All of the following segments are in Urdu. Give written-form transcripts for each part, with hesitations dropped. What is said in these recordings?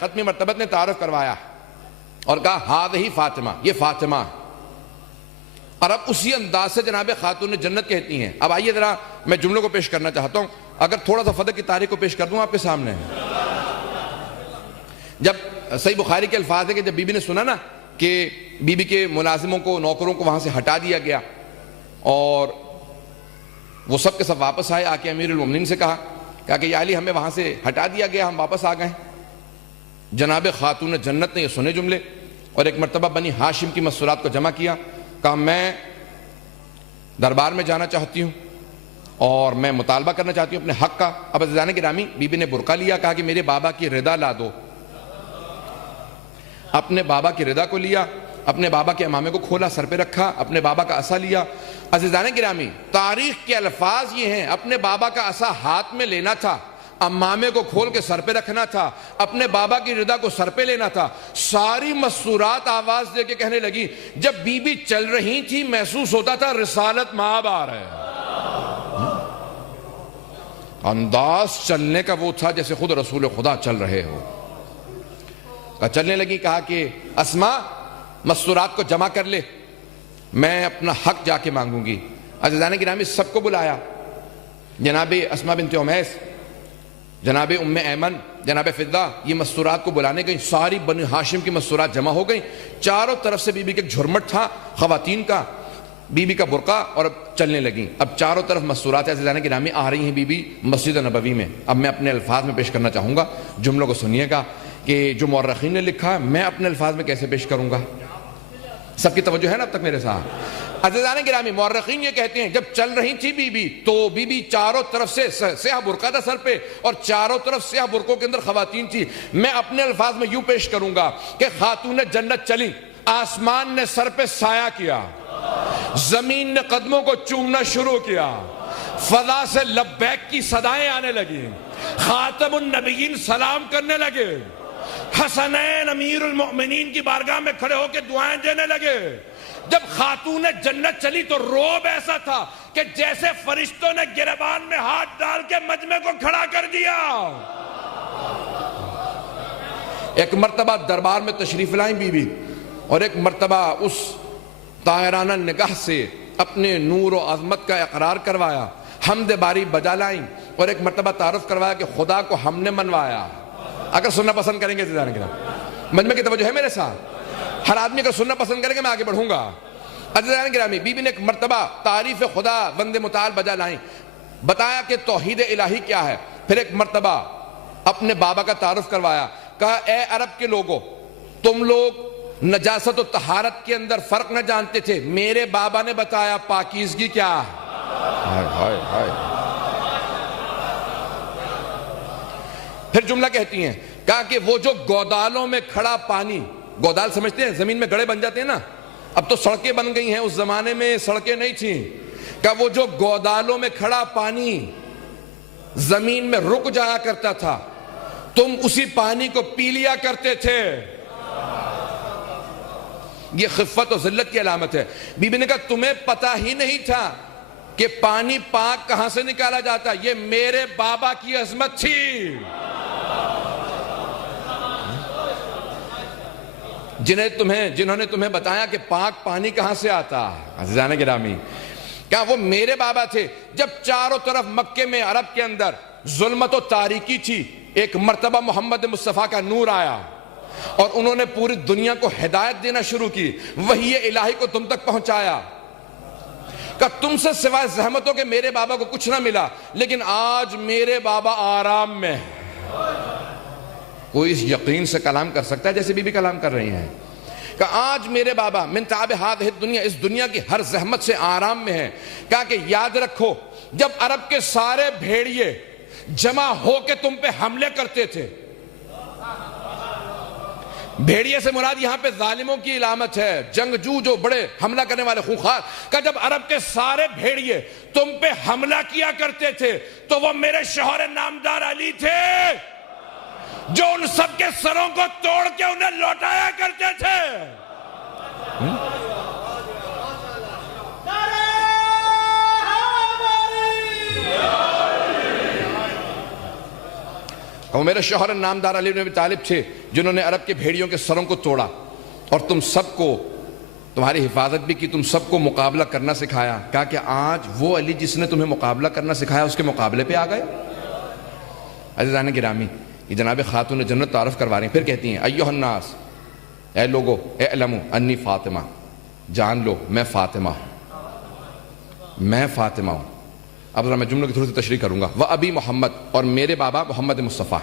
ختمی مرتبت نے تعارف کروایا اور کہا ہذہ فاطمہ، یہ فاطمہ، اور اب اسی انداز سے جناب خاتون جنت کہتی ہیں۔ اب آئیے ذرا میں جملوں کو پیش کرنا چاہتا ہوں، اگر تھوڑا سا فدق کی تاریخ کو پیش کر دوں آپ کے سامنے۔ جب صحیح بخاری کے الفاظ ہے کہ جب بی بی نے سنا نا کہ بی بی کے ملازموں کو، نوکروں کو وہاں سے ہٹا دیا گیا اور وہ سب کے سب واپس آئے، آ کے امیر المومنین سے کہا کہ یا علی ہمیں وہاں سے ہٹا دیا گیا، ہم واپس آ گئے۔ جناب خاتون جنت نے یہ سنے جملے اور ایک مرتبہ بنی ہاشم کی مسورات کو جمع کیا، کہا میں دربار میں جانا چاہتی ہوں اور میں مطالبہ کرنا چاہتی ہوں اپنے حق کا۔ اب عزیزان گرامی، بی بی نے برقع لیا، کہا کہ میرے بابا کی رضا لا دو۔ اپنے بابا کی رضا کو لیا، اپنے بابا کے امامے کو کھولا، سر پہ رکھا، اپنے بابا کا عصا لیا۔ عزیزان گرامی، تاریخ کے الفاظ یہ ہیں، اپنے بابا کا عصا ہاتھ میں لینا تھا، امامے کو کھول کے سر پہ رکھنا تھا، اپنے بابا کی رضا کو سر پہ لینا تھا۔ ساری مسورات آواز دے کے کہنے لگی، جب بی بی چل رہی تھی محسوس ہوتا تھا رسالت مآب آ رہے ہیں۔ انداز چلنے کا وہ تھا جیسے خود رسول خدا چل رہے ہو۔ چلنے لگی، کہا کہ اسماء مسورات کو جمع کر لے، میں اپنا حق جا کے مانگوں گی۔ عزیزان گرامی، سب کو بلایا، جناب اسماء بنت امیس، جناب ام ایمن، جناب فضہ، یہ مسورات کو بلانے گئیں۔ ساری بنی ہاشم کی مسورات جمع ہو گئیں، چاروں طرف سے بی بی کے ایک جھرمٹ تھا خواتین کا، بی بی کا برقع، اور اب چلنے لگیں۔ اب چاروں طرف مسورات عزیزان گرامی آ رہی ہیں بی بی مسجد نبوی میں۔ اب میں اپنے الفاظ میں پیش کرنا چاہوں گا، جملوں کو سنیے گا کہ جو مورخین نے لکھا ہے میں اپنے الفاظ میں کیسے پیش کروں گا۔ سب کی توجہ ہے نا اب تک میرے ساتھ؟ عزیزان گرامی، مورخین یہ کہتے ہیں جب چل رہی تھی بی بی تو بی بی چاروں طرف سے سیاہ برقع تھا سر پہ اور چاروں طرف سیاہ برقعوں کے اندر خواتین تھی۔ میں اپنے الفاظ میں یوں پیش کروں گا کہ خاتون جنت چلی، آسمان نے سر پہ سایہ کیا، زمین نے قدموں کو چومنا شروع کیا، فضا سے لبیک کی صدائیں آنے لگی، خاتم النبیین سلام کرنے لگے، حسنین امیر المؤمنین کی بارگاہ میں کھڑے ہو کے دعائیں دینے لگے۔ جب خاتون جنت چلی تو روب ایسا تھا کہ جیسے فرشتوں نے گریبان میں ہاتھ ڈال کے مجمع کو کھڑا کر دیا۔ ایک مرتبہ دربار میں تشریف لائیں بی بی، اور ایک مرتبہ اس طاہرانہ نگاہ سے اپنے نور و عظمت کا اقرار کروایا، حمد باری بجا لائیں، اور ایک مرتبہ تعارف کروایا کہ خدا کو ہم نے منوایا۔ اگر سننا پسند کریں گے عزیزان کرام، مجمع کی توجہ ہے میرے ساتھ؟ ہر آدمی اگر سننا پسند کریں گے میں آگے بڑھوں گا۔ عزیزان گرامی، بی بی نے ایک مرتبہ تعریف خدا وند متعال بجا لائیں، بتایا کہ توحید الہی کیا ہے۔ پھر ایک مرتبہ اپنے بابا کا تعارف کروایا، کہا اے عرب کے لوگوں، تم لوگ نجاست و طہارت کے اندر فرق نہ جانتے تھے، میرے بابا نے بتایا پاکیزگی کیا ہے۔ پھر جملہ کہتی ہیں، کہا کہ وہ جو گودالوں میں کھڑا پانی، گودال سمجھتے ہیں زمین میں گڑھے بن جاتے ہیں نا، اب تو سڑکیں بن گئی ہیں، اس زمانے میں سڑکیں نہیں تھیں، کہ وہ جو گودالوں میں کھڑا پانی زمین میں رک جایا کرتا تھا، تم اسی پانی کو پی لیا کرتے تھے۔ یہ خفت و ذلت کی علامت ہے۔ بی بی نے کہا تمہیں پتہ ہی نہیں تھا کہ پانی پاک کہاں سے نکالا جاتا، یہ میرے بابا کی عظمت تھی جنہوں نے تمہیں بتایا کہ پاک پانی کہاں سے آتا۔ عزیزان گرامی، کیا وہ میرے بابا تھے؟ جب چاروں طرف مکے میں عرب کے اندر ظلمت و تاریکی تھی، ایک مرتبہ محمد مصطفیٰ کا نور آیا اور انہوں نے پوری دنیا کو ہدایت دینا شروع کی، وحی الہی کو تم تک پہنچایا، کہ تم سے سوائے زحمتوں کے میرے بابا کو کچھ نہ ملا، لیکن آج میرے بابا آرام میں ہے۔ کوئی اس یقین سے کلام کر سکتا ہے جیسے بی بی کلام کر رہی ہیں، کہ آج میرے بابا من تعب ہذہ الدنیا، اس دنیا کی ہر زحمت سے آرام میں ہے۔ کہا کہ یاد رکھو جب عرب کے سارے بھیڑیے جمع ہو کے تم پہ حملے کرتے تھے، بھیڑیے سے مراد یہاں پہ ظالموں کی علامت ہے، جنگجو جو بڑے حملہ کرنے والے خونخوار، کہ جب عرب کے سارے بھیڑیے تم پہ حملہ کیا کرتے تھے تو وہ میرے شوہر نامدار علی تھے جو ان سب کے سروں کو توڑ کے انہیں لوٹایا کرتے تھے۔ اور میرے شوہر نامدار علی بن ابی طالب تھے جنہوں نے عرب کے بھیڑیوں کے سروں کو توڑا اور تم سب کو تمہاری حفاظت بھی کی, تم سب کو مقابلہ کرنا سکھایا. کہا کہ آج وہ علی جس نے تمہیں مقابلہ کرنا سکھایا اس کے مقابلے پہ آ گئے. عزیزان گرامی, یہ جناب خاتون جنت تعارف کروا رہی ہیں. پھر کہتی ہیں ایھا الناس, اے لوگو, اعلموا انی فاطمہ, جان لو میں فاطمہ ہوں, میں فاطمہ ہوں. اب ذرا میں جملوں کی تھوڑی سی تشریح کروں گا. وابی محمد, اور میرے بابا محمد مصطفیٰ.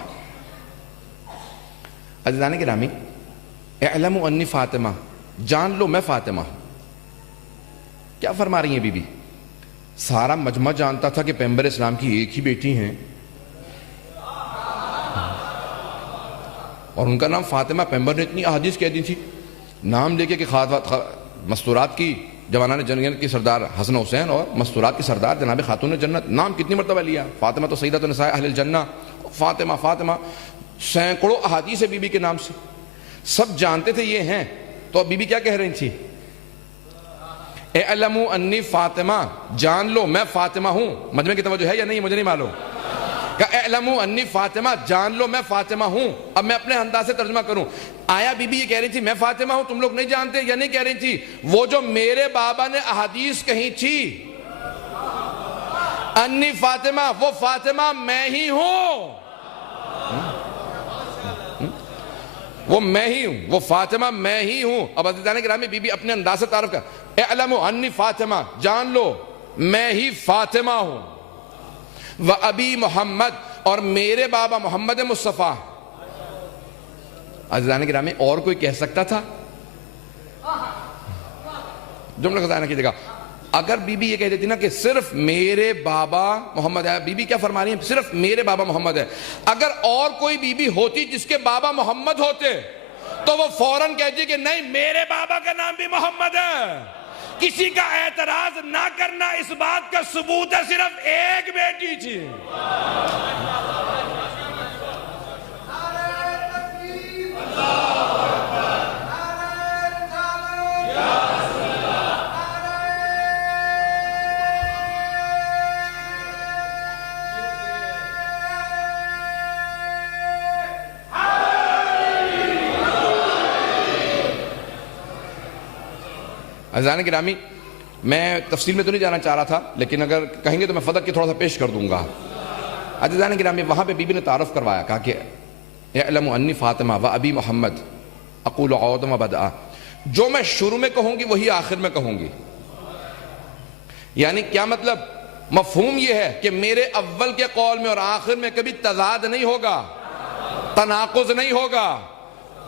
عزیزان گرامی, اعلموا انی فاطمہ, جان لو میں فاطمہ ہوں. کیا فرما رہی ہیں بی بی؟ سارا مجمع جانتا تھا کہ پیغمبر اسلام کی ایک ہی بیٹی ہیں اور ان کا نام فاطمہ. پیغمبر نے اتنی احادیث کہہ دی تھی, نام لے کے کہ مستورات کی جوانان جنت کی سردار حسن حسین اور مستورات کی سردار جناب خاتون جنت. نام کتنی مرتبہ لیا؟ فاطمہ تو سیدۃ نساء اہل الجنہ, فاطمہ فاطمہ, سینکڑوں احادیث ہے بی بی کے نام سے. سب جانتے تھے یہ ہیں. تو اب بی بی کیا کہہ رہی تھی؟ اعلموا انی فاطمہ, جان لو میں فاطمہ ہوں. مجمع کی توجہ ہے یا نہیں مجھے نہیں معلوم. کہ اعلموا انی فاطمہ, جان لو میں فاطمہ ہوں. اب میں اپنے انداز سے ترجمہ کروں. آیا بی بی یہ کہہ رہی تھی میں فاطمہ ہوں, تم لوگ نہیں جانتے, یا نہیں کہہ رہی تھی وہ جو میرے بابا نے احادیث کہی تھی انی فاطمہ, وہ فاطمہ میں ہی ہوں, وہ میں ہی ہوں, وہ فاطمہ میں ہی ہوں. اب عزیزان گرامی بی بی اپنے انداز سے تعارف کر. اعلموا انی فاطمہ, جان لو میں ہی فاطمہ ہوں. وابی محمد, اور میرے بابا محمد مصطفیٰ. عزیزان گرامی اور کوئی کہہ سکتا تھا؟ جملہ خزانہ کیجیے گا. اگر بی بی یہ کہہ دیتی نا کہ صرف میرے بابا محمد ہے, بی بی کیا فرما رہی ہیں؟ صرف میرے بابا محمد ہے. اگر اور کوئی بی بی ہوتی جس کے بابا محمد ہوتے تو وہ فوراً کہتی کہ نہیں میرے بابا کا نام بھی محمد ہے. کسی کا اعتراض نہ کرنا اس بات کا ثبوت ہے صرف ایک بیٹی تھی. عزیزان گرامی میں تفصیل میں تو نہیں جانا چاہ رہا تھا, لیکن اگر کہیں گے تو میں فدق کی تھوڑا سا پیش کر دوں گا. عزیزان گرامی وہاں پہ بی بی نے تعارف کروایا, کہا کہ اعلموا انی فاطمہ و ابی محمد اقول عودا و بدءا, جو میں شروع میں کہوں گی وہی آخر میں کہوں گی. یعنی کیا مطلب؟ مفہوم یہ ہے کہ میرے اول کے قول میں اور آخر میں کبھی تضاد نہیں ہوگا, تناقض نہیں ہوگا,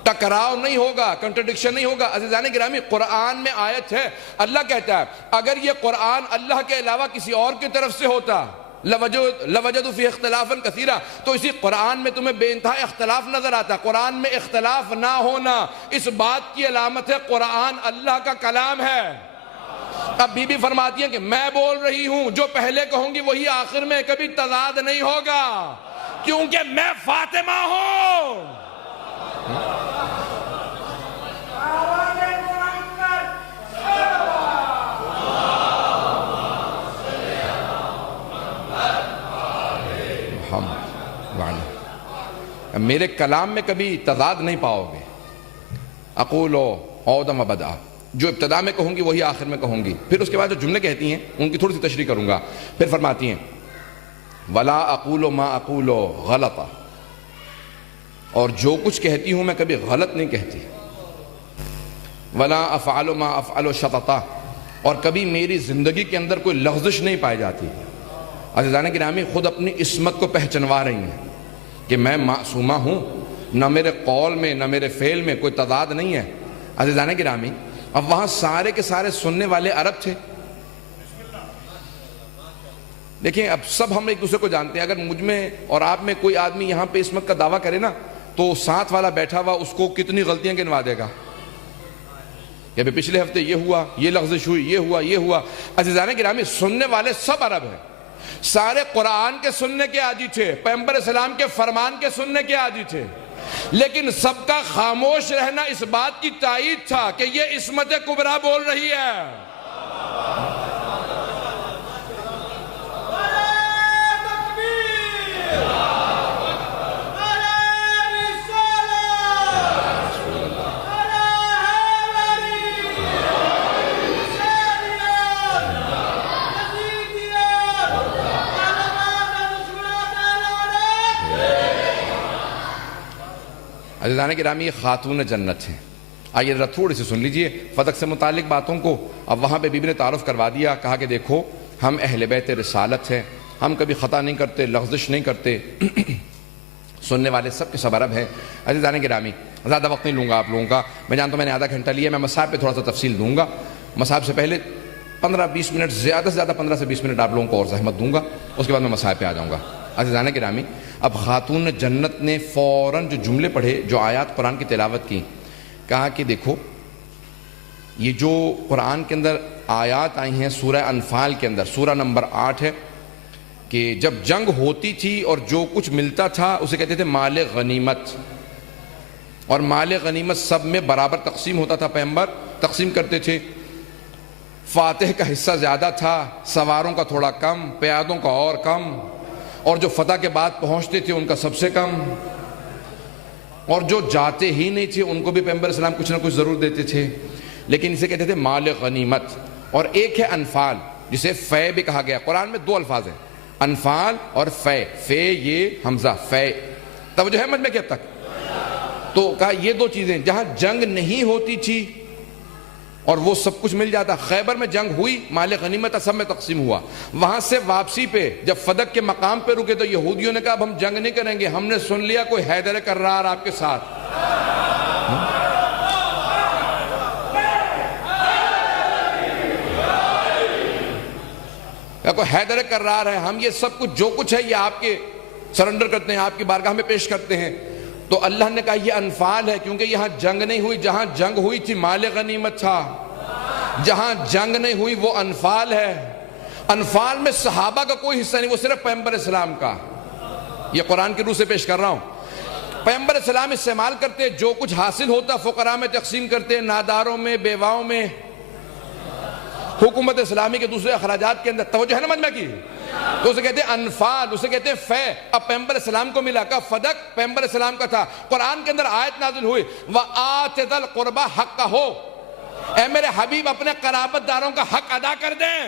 ٹکراؤ نہیں ہوگا, کنٹرڈکشن نہیں ہوگا. عزیزان گرامی قرآن میں آیت ہے, اللہ کہتا ہے اگر یہ قرآن اللہ کے علاوہ کسی اور کی طرف سے ہوتا لوجدوا فیہ اختلافا کثیرا, تو اسی قرآن میں تمہیں بے انتہا اختلاف نظر آتا. قرآن میں اختلاف نہ ہونا اس بات کی علامت ہے قرآن اللہ کا کلام ہے. اب بی بی فرماتی ہیں کہ میں بول رہی ہوں جو پہلے کہوں گی وہی آخر میں, کبھی تضاد نہیں ہوگا کیونکہ میں فاطمہ ہوں. میرے کلام میں کبھی تضاد نہیں پاؤ گے. اقول عودا و بدءا, جو ابتدا میں کہوں گی وہی آخر میں کہوں گی. پھر اس کے بعد جو جملے کہتی ہیں ان کی تھوڑی سی تشریح کروں گا. پھر فرماتی ہیں ولا اقول ما اقول غلطا, اور جو کچھ کہتی ہوں میں کبھی غلط نہیں کہتی. ولا افعل ما افعل شططا, اور کبھی میری زندگی کے اندر کوئی لغزش نہیں پائی جاتی. عزیزان گرامی خود اپنی عصمت کو پہچنوا رہی ہیں کہ میں معصومہ ہوں, نہ میرے قول میں نہ میرے فعل میں کوئی تضاد نہیں ہے. عزیزان گرامی اب وہاں سارے کے سارے سننے والے عرب تھے. دیکھیں اب سب ہم ایک دوسرے کو جانتے ہیں. اگر مجھ میں اور آپ میں کوئی آدمی یہاں پہ عصمت کا دعویٰ کرے نا تو ساتھ والا بیٹھا ہوا اس کو کتنی غلطیاں گنوا دے گا کہ پچھلے ہفتے یہ ہوا, یہ لغزش ہوئی, یہ ہوا, یہ ہوا. عزیزان گرامی سننے والے سب عرب ہیں. سارے قرآن کے سننے کے عادی تھے, پیغمبر اسلام کے فرمان کے سننے کے عادی تھے, لیکن سب کا خاموش رہنا اس بات کی تائید تھا کہ یہ عصمت کبریٰ بول رہی ہے. عزیزان گرامی یہ خاتون جنت ہیں. آئیے ذرا تھوڑی سی سن لیجئے فدق سے متعلق باتوں کو. اب وہاں پہ بی بی نے تعارف کروا دیا, کہا کہ دیکھو ہم اہل بیت رسالت ہیں, ہم کبھی خطا نہیں کرتے, لغزش نہیں کرتے. سننے والے سب کے سب عرب ہیں. عزیزان گرامی زیادہ وقت نہیں لوں گا آپ لوگوں کا, میں جانتا ہوں میں نے آدھا گھنٹہ لیا, میں مصاحب پہ تھوڑا سا تفصیل دوں گا. مصاحب سے پہلے 15-20 منٹ, زیادہ سے زیادہ 15 سے 20 منٹ آپ لوگوں کو اور زحمت دوں گا, اس کے بعد میں مصاحب پہ آ جاؤں گا. عزیزان گرامی اب خاتون جنت نے فوراً جو جملے پڑھے, جو آیات قرآن کی تلاوت کی, کہا کہ دیکھو یہ جو قرآن کے اندر آیات آئی ہیں سورہ انفال کے اندر, سورہ نمبر 8 ہے, کہ جب جنگ ہوتی تھی اور جو کچھ ملتا تھا اسے کہتے تھے مال غنیمت, اور مال غنیمت سب میں برابر تقسیم ہوتا تھا, پیغمبر تقسیم کرتے تھے. فاتح کا حصہ زیادہ تھا, سواروں کا تھوڑا کم, پیادوں کا اور کم, اور جو فتح کے بعد پہنچتے تھے ان کا سب سے کم, اور جو جاتے ہی نہیں تھے ان کو بھی پیغمبر اسلام کچھ نہ کچھ ضرور دیتے تھے. لیکن اسے کہتے تھے مال غنیمت. اور ایک ہے انفال جسے فے بھی کہا گیا. قرآن میں 2 الفاظ ہیں, انفال اور فے. فے یہ حمزہ, فے. توجہ ہے مجھ میں کہ اب تک تو کہا یہ 2 چیزیں جہاں جنگ نہیں ہوتی تھی اور وہ سب کچھ مل جاتا. خیبر میں جنگ ہوئی, مال غنیمت سب میں تقسیم ہوا. وہاں سے واپسی پہ جب فدق کے مقام پہ رکے تو یہودیوں نے کہا اب ہم جنگ نہیں کریں گے, ہم نے سن لیا کوئی حیدر کرار آپ کے ساتھ. کوئی حیدر کرار ہے, ہم یہ سب کچھ جو کچھ ہے یہ آپ کے سرنڈر کرتے ہیں, آپ کی بارگاہ میں پیش کرتے ہیں. تو اللہ نے کہا یہ انفال ہے, کیونکہ یہاں جنگ نہیں ہوئی. جہاں جنگ ہوئی تھی مال غنیمت تھا, جہاں جنگ نہیں ہوئی وہ انفال ہے. انفال میں صحابہ کا کوئی حصہ نہیں, وہ صرف پیغمبر اسلام کا. یہ قرآن کی روح سے پیش کر رہا ہوں. پیغمبر اسلام استعمال کرتے, جو کچھ حاصل ہوتا فقراء میں تقسیم کرتے, ناداروں میں, بیواؤں میں, حکومت اسلامی کے دوسرے اخراجات کے اندر. توجہ ہے نا مجمع کی, تو اسے کہتے ہیں انفال, اسے کہتے ہیں فے. اب پیغمبر اسلام کو ملا, کا فدق پیغمبر اسلام کا تھا. قرآن کے اندر آیت نازل ہوئی وَآتِ ذَا الْقُرْبَى حَقَّهُ, اے میرے حبیب اپنے قرابت داروں کا حق ادا کر دیں.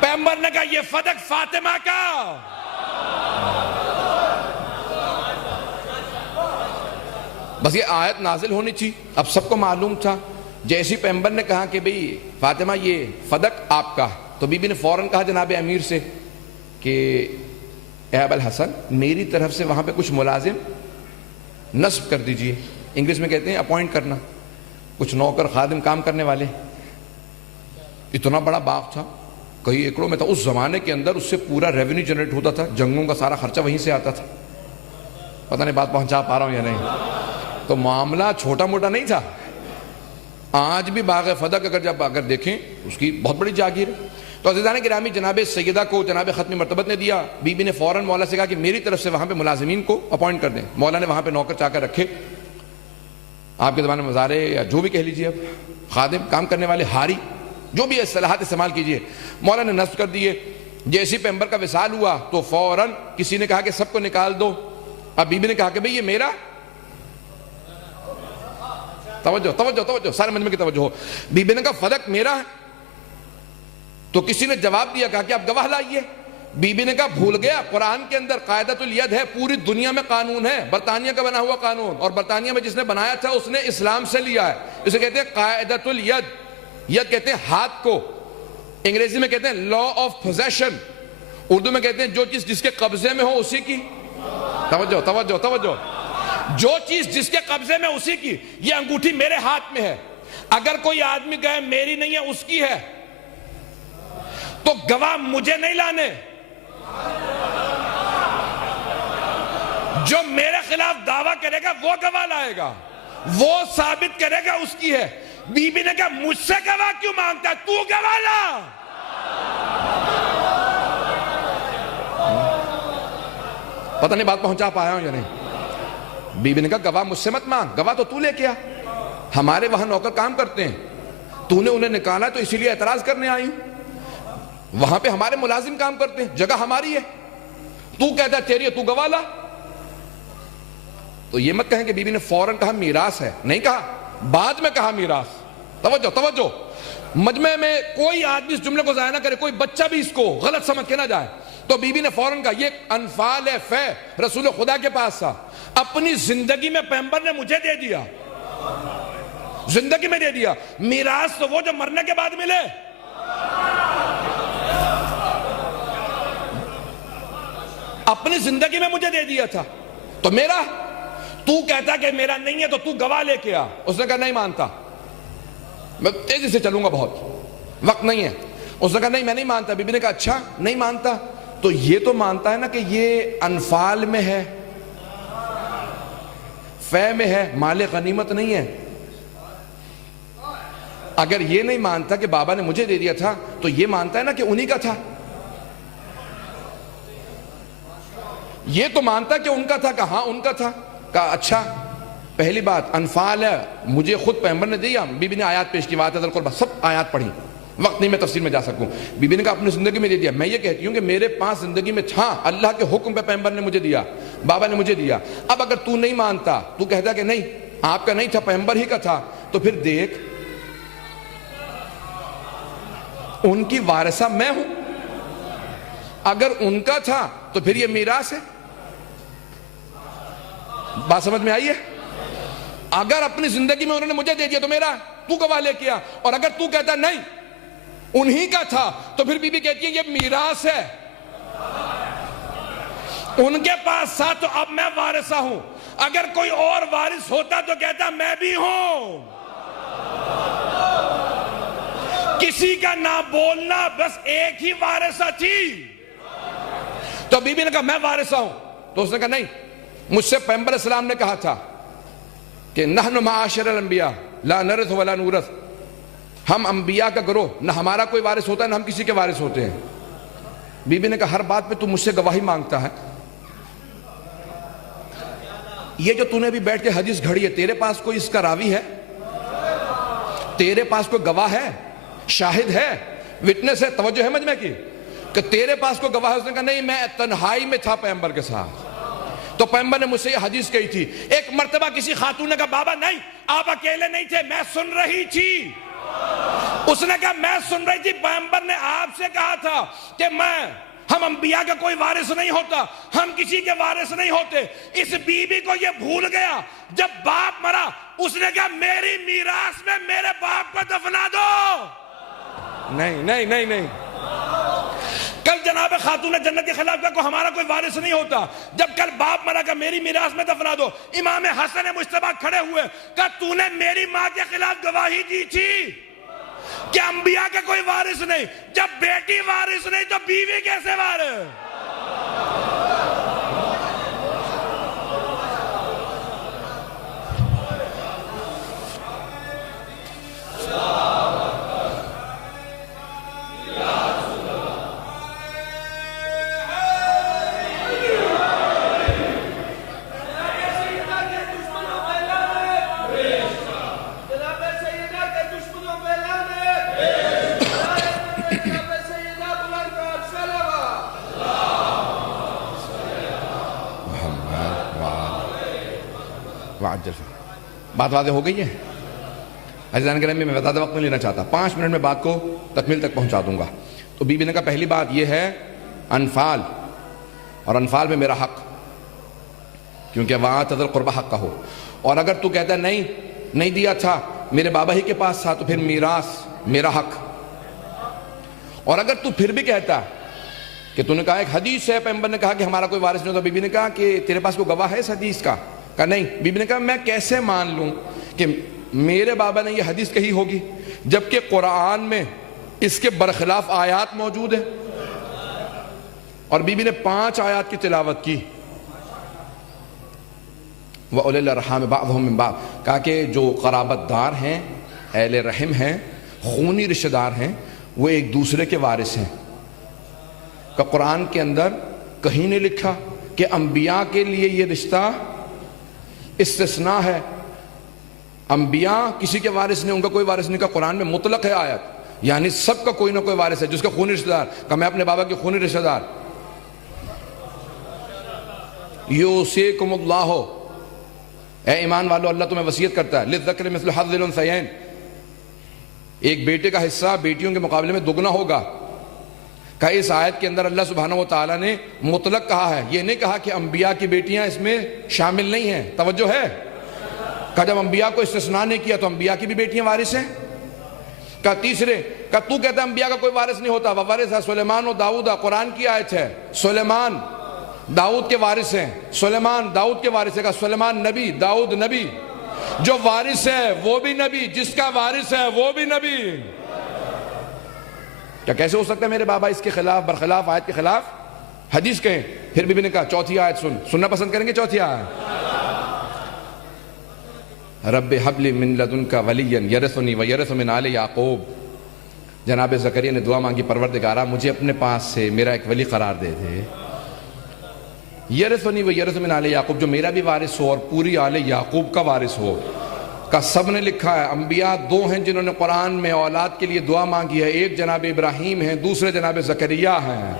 پیغمبر نے کہا یہ فدق فاطمہ کا. بس یہ آیت نازل ہونی تھی, اب سب کو معلوم تھا. جیسی پیغمبر نے کہا کہ بھئی فاطمہ یہ فدق آپ کا, تو بی بی نے فوراً کہا جناب امیر سے کہ اے ابا الحسن میری طرف سے وہاں پہ کچھ ملازم نصب کر دیجئے. انگلش میں کہتے ہیں اپوائنٹ کرنا, کچھ نوکر خادم کام کرنے والے. اتنا بڑا باغ تھا, کئی ایکڑوں میں تھا. اس زمانے کے اندر اس سے پورا ریونیو جنریٹ ہوتا تھا, جنگوں کا سارا خرچہ وہیں سے آتا تھا. پتہ نہیں بات پہنچا پا رہا ہوں یا نہیں. تو معاملہ چھوٹا موٹا نہیں تھا. آج بھی باغ فدق اگر دیکھیں اس کی بہت بڑی جاگیر ہے. تو عزیزان گرامی جناب سیدہ کو جناب ختمی مرتبت نے دیا. بی بی نے فوراً مولا سے کہا کہ میری طرف سے وہاں پہ ملازمین کو اپوائنٹ کر دیں. مولا نے وہاں پہ نوکر چاہ کر رکھے, آپ کے زمانے میں مزارے یا جو بھی کہہ لیجئے, اب خادم کام کرنے والے, ہاری, جو بھی اصطلاحات استعمال کیجئے. مولا نے نصب کر دیے. جیسی پیغمبر کا وصال ہوا تو فوراً کسی نے کہا کہ سب کو نکال دو. اب بی بی نے کہا کہ بھئی یہ میرا. توجہ توجہ توجہ, سارے مجمع کی توجہ ہو. بی بی نے کہا فدق میرا ہے. تو کسی نے جواب دیا, کہا کہ آپ گواہ لائیے. بی بی نے کہا بھول گیا, قرآن کے اندر قاعدۃ الید ہے, پوری دنیا میں قانون ہے, برطانیہ کا بنا ہوا قانون, اور برطانیہ میں جس نے بنایا تھا اس نے اسلام سے لیا ہے. اسے کہتے ہیں قاعدۃ الید. ید کہتے ہیں ہاتھ کو, انگریزی میں کہتے ہیں لا آف پوزیشن, اردو میں کہتے ہیں جو چیز جس کے قبضے میں ہو اسی کی. توجہ توجہ توجہ, جو چیز جس کے قبضے میں اسی کی. یہ انگوٹھی میرے ہاتھ میں ہے, اگر کوئی آدمی کہے میری نہیں ہے اس کی ہے تو گواہ مجھے نہیں لانے, جو میرے خلاف دعویٰ کرے گا وہ گواہ لائے گا, وہ ثابت کرے گا اس کی ہے. بی بی نے کہا مجھ سے گواہ کیوں مانگتا ہے, تو گواہ لا. پتہ نہیں بات پہنچا پایا ہوں یا نہیں. بی بی نے کہا گواہ مجھ سے مت مانگ, گواہ تو لے کے آ. ہمارے وہاں نوکر کام کرتے ہیں, تو نے انہیں نکالا تو اسی لیے اعتراض کرنے آئی ہوں. وہاں پہ ہمارے ملازم کام کرتے ہیں, جگہ ہماری ہے, تو کہتا ہے تیری ہے, تو گواہ لا. تو یہ مت کہیں کہ بی بی نے فوراً کہا میراث ہے, نہیں کہا, بعد میں کہا میراث. توجہ توجہ, مجمع میں کوئی آدمی اس جملے کو ضائع نہ کرے, کوئی بچہ بھی اس کو غلط سمجھ کے نہ جائے. تو بی بی نے فوراً کہا یہ انفال ہے, فے رسول خدا کے پاس تھا. اپنی زندگی میں پیغمبر نے مجھے دے دیا، زندگی میں دے دیا، میراث تو وہ جو مرنے کے بعد ملے۔ اپنی زندگی میں مجھے دے دیا تھا تو میرا، تو کہتا کہ میرا نہیں ہے تو تو گواہ لے کے آ۔ اس نے کہا نہیں مانتا، میں تیزی سے چلوں گا، بہت وقت نہیں ہے۔ اس نے کہا نہیں میں نہیں مانتا۔ بی بی نے کہا اچھا نہیں مانتا تو یہ تو مانتا ہے نا کہ یہ انفال میں ہے، فے میں ہے، مال غنیمت نہیں ہے۔ اگر یہ نہیں مانتا کہ بابا نے مجھے دے دیا تھا تو یہ مانتا ہے نا کہ انہی کا تھا، یہ تو مانتا کہ ان کا تھا۔ کہا ان کا تھا۔ کہا اچھا پہلی بات انفال ہے، مجھے خود پیغمبر نے دیا۔ بی بی نے آیات پیش کی، وَآتَ ذَا الْقُرْبَى، سب آیات پڑھی، وقت نہیں میں تفسیر میں جا سکوں۔ بی بی نے کہا اپنی زندگی میں دے دیا۔ میں یہ کہتی ہوں کہ میرے پاس زندگی میں تھا، اللہ کے حکم پہ پیغمبر نے مجھے دیا، بابا نے مجھے دیا۔ اب اگر تو نہیں مانتا، تو کہتا کہ نہیں آپ کا نہیں تھا، پیغمبر ہی کا تھا، تو پھر دیکھ ان کی وارثہ میں ہوں، اگر ان کا تھا تو پھر یہ میراث ہے۔ بات سمجھ میں آئی ہے؟ اگر اپنی زندگی میں انہوں نے مجھے دے دیا تو میرا، تو گواہ لے کیا، اور اگر تو کہتا نہیں انہی کا تھا تو پھر بی بی کہتی ہے یہ میراث ہے، ان کے پاس تھا تو اب میں وارثہ ہوں۔ اگر کوئی اور وارث ہوتا تو کہتا میں بھی ہوں۔ کسی کا نہ بولنا، بس ایک ہی وارثہ تھی۔ تو بی بی نے کہا میں وارثہ ہوں، تو اس نے کہا نہیں، مجھ سے پیغمبر اسلام نے کہا تھا کہ نحن معاشر الانبیاء لا نرث ولا نورث، ہم انبیاء کا گروہ، نہ ہمارا کوئی وارث ہوتا ہے نہ ہم کسی کے وارث ہوتے ہیں۔ بی بی نے کہا ہر بات پہ تو مجھ سے گواہی مانگتا ہے، یہ جو تو نے بھی بیٹھ کے حدیث گھڑی ہے، تیرے پاس کوئی اس کا راوی ہے؟ تیرے پاس کوئی گواہ ہے، شاہد ہے، وٹنس ہے؟ توجہ ہے مجمع کی کہ تیرے پاس کوئی گواہ ہے؟ اس نے کہا نہیں، میں تنہائی میں تھا پیغمبر کے ساتھ، تو پیغمبر نے مجھ سے یہ حدیث کہی تھی۔ ایک مرتبہ کسی خاتون نے کہا بابا نہیں آپ اکیلے نہیں تھے، میں سن رہی تھی۔ اس نے کہا میں سن رہی تھی، پیغمبر نے آپ سے کہا تھا کہ ہم انبیاء کا کوئی وارث نہیں ہوتا، ہم کسی کے وارث نہیں ہوتے۔ اس بی بی کو یہ بھول گیا، جب باپ مرا اس نے کہا میری میراث میں میرے باپ کو دفنا دو۔ نہیں نہیں نہیں نہیں، کل جناب خاتون جنت کے خلاف کہا کہ ہمارا کوئی وارث نہیں ہوتا، جب کل باپ مرا کہ میری میراث میں دفنا دو۔ امام حسن مجتبیٰ کھڑے ہوئے، کہا تو نے میری ماں کے خلاف گواہی دی تھی کہ انبیاء کا کوئی وارث نہیں، جب بیٹی وارث نہیں تو بیوی کیسے وارث؟ بات واضح ہو گئی ہے؟ عزیزان گرامی میں زیادہ وقت نہیں لینا چاہتا، 5 منٹ میں بات کو تکمیل تک پہنچا دوں گا۔ تو بی بی نے کہا پہلی بات یہ ہے انفال، اور انفال میں میرا حق، کیونکہ وَآتَ ذَا الْقُرْبَى حق کا ہو، اور اگر تو کہتا ہے نہیں دیا تھا، میرے بابا ہی کے پاس تھا، تو پھر میراث میرا حق۔ اور اگر تو پھر بھی کہتا کہ تو نے کہا ایک حدیث ہے پیغمبر نے کہا کہ ہمارا کوئی وارث نہیں ہوتا، بی بی نے کہا کہ تیرے پاس کوئی گواہ ہے اس حدیث کا؟ کہا نہیں۔ بی بی نے کہا میں کیسے مان لوں کہ میرے بابا نے یہ حدیث کہی ہوگی جبکہ قرآن میں اس کے برخلاف آیات موجود ہیں؟ اور بی بی نے 5 آیات کی تلاوت کی، وَأُولِي الْأَرْحَامِ بَعْضُهُم مِّن بَعْضٍ، کہا کہ جو قرابت دار ہیں، اہل رحم ہیں، خونی رشتہ دار ہیں، وہ ایک دوسرے کے وارث ہیں۔ کہ قرآن کے اندر کہیں نہیں لکھا کہ انبیاء کے لیے یہ رشتہ استثناء ہے، انبیاء کسی کے وارث نہیں، ان کا کوئی وارث نہیں، کا قرآن میں مطلق ہے آیت، یعنی سب کا کوئی نہ کوئی وارث ہے، جس کا خونی رشتہ دار، کہ میں اپنے بابا کے خونی رشتہ دار۔ یوصیکم اللہ، اے ایمان والو اللہ تمہیں وصیت کرتا ہے، للذکر مثل حظ الانثیین، ایک بیٹے کا حصہ بیٹیوں کے مقابلے میں دگنا ہوگا۔ کہ اس آیت کے اندر اللہ سبحانہ و تعالیٰ نے مطلق کہا ہے، یہ نہیں کہا کہ انبیاء کی بیٹیاں اس میں شامل نہیں ہیں. توجہ ہے کہ جب انبیاء کو استثناء نہیں کیا تو انبیاء کی بھی بیٹیاں وارث ہیں. کہ تیسرے کہ تو کہتا ہے انبیاء کا کوئی وارث نہیں ہوتا، وارث ہے سلیمان و داؤد. قرآن کی آیت ہے، سلیمان داؤد کے وارث ہیں. سلیمان داؤد کے وارث ہے. کہ سلیمان نبی، داؤد نبی. جو وارث ہے وہ بھی نبی، جس کا وارث ہے وہ بھی نبی. کیا کیسے ہو سکتا ہے میرے بابا اس کے خلاف، برخلاف آیت کے خلاف حدیث کہیں؟ پھر بی بی نے کہا چوتھی آیت سننا پسند کریں گے. چوتھی آیت، رب حب لی من لدنک ولیا یرثنی ویرث من آل یعقوب. جناب زکریا نے دعا مانگی، پروردگارا مجھے اپنے پاس سے میرا ایک ولی قرار دے دے. یرثنی ویرث من آل یعقوب، جو میرا بھی وارث ہو اور پوری آل یعقوب کا وارث ہو. کا سب نے لکھا ہے انبیاء دو ہیں جنہوں نے قرآن میں اولاد کے لیے دعا مانگی ہے. ایک جناب ابراہیم ہیں، دوسرے جناب زکریا ہیں.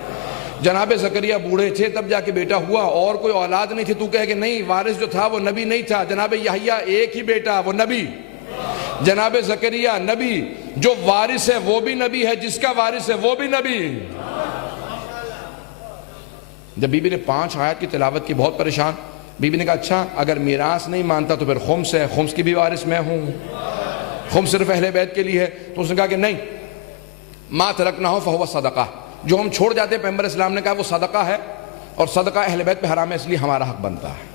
جناب زکریا بوڑھے تھے تب جا کے بیٹا ہوا، اور کوئی اولاد نہیں تھی. تو کہے کہ نہیں وارث جو تھا وہ نبی نہیں تھا. جناب یحییٰ ایک ہی بیٹا، وہ نبی. جناب زکریا نبی، جو وارث ہے وہ بھی نبی ہے، جس کا وارث ہے وہ بھی نبی. جب بی بی نے 5 آیت کی تلاوت کی، بہت پریشان. بی بی نے کہا اچھا اگر میراث نہیں مانتا تو پھر خمس ہے، خمس کی بھی وارث میں ہوں. خمس صرف اہل بیت کے لیے ہے. تو اس نے کہا کہ نہیں، ما ترکنہ فہو صدقہ، جو ہم چھوڑ جاتے ہیں پیغمبر اسلام نے کہا وہ صدقہ ہے، اور صدقہ اہل بیت پہ حرام ہے، اس لیے ہمارا حق بنتا ہے.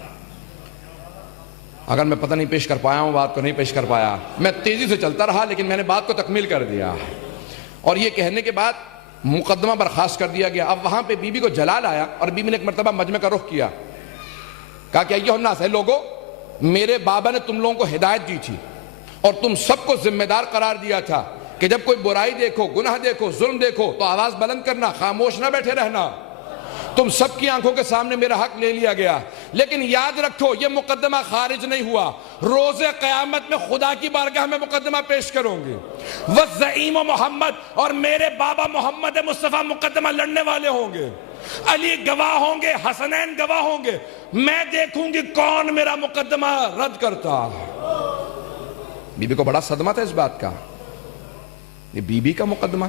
اگر میں پتہ نہیں پیش کر پایا ہوں، بات کو نہیں پیش کر پایا، میں تیزی سے چلتا رہا لیکن میں نے بات کو تکمیل کر دیا. اور یہ کہنے کے بعد مقدمہ برخاست کر دیا گیا. اب وہاں پہ بی بی کو جلال آیا اور بی بی نے ایک مرتبہ مجمع کا رخ کیا. کہا کہ ایھا الناس، ہے لوگوں، میرے بابا نے تم لوگوں کو ہدایت دی تھی اور تم سب کو ذمہ دار قرار دیا تھا کہ جب کوئی برائی دیکھو، گناہ دیکھو، ظلم دیکھو تو آواز بلند کرنا، خاموش نہ بیٹھے رہنا. تم سب کی آنکھوں کے سامنے میرا حق لے لیا گیا، لیکن یاد رکھو یہ مقدمہ خارج نہیں ہوا. روز قیامت میں خدا کی بارگاہ میں مقدمہ پیش کروں گے. والزعیم محمد، اور میرے بابا محمد مصطفیٰ مقدمہ لڑنے والے ہوں گے. علی گواہ ہوں گے، حسنین گواہ ہوں گے. میں دیکھوں گی کون میرا مقدمہ رد کرتا. بی بی کو بڑا صدمہ تھا اس بات کا. یہ بی بی کا مقدمہ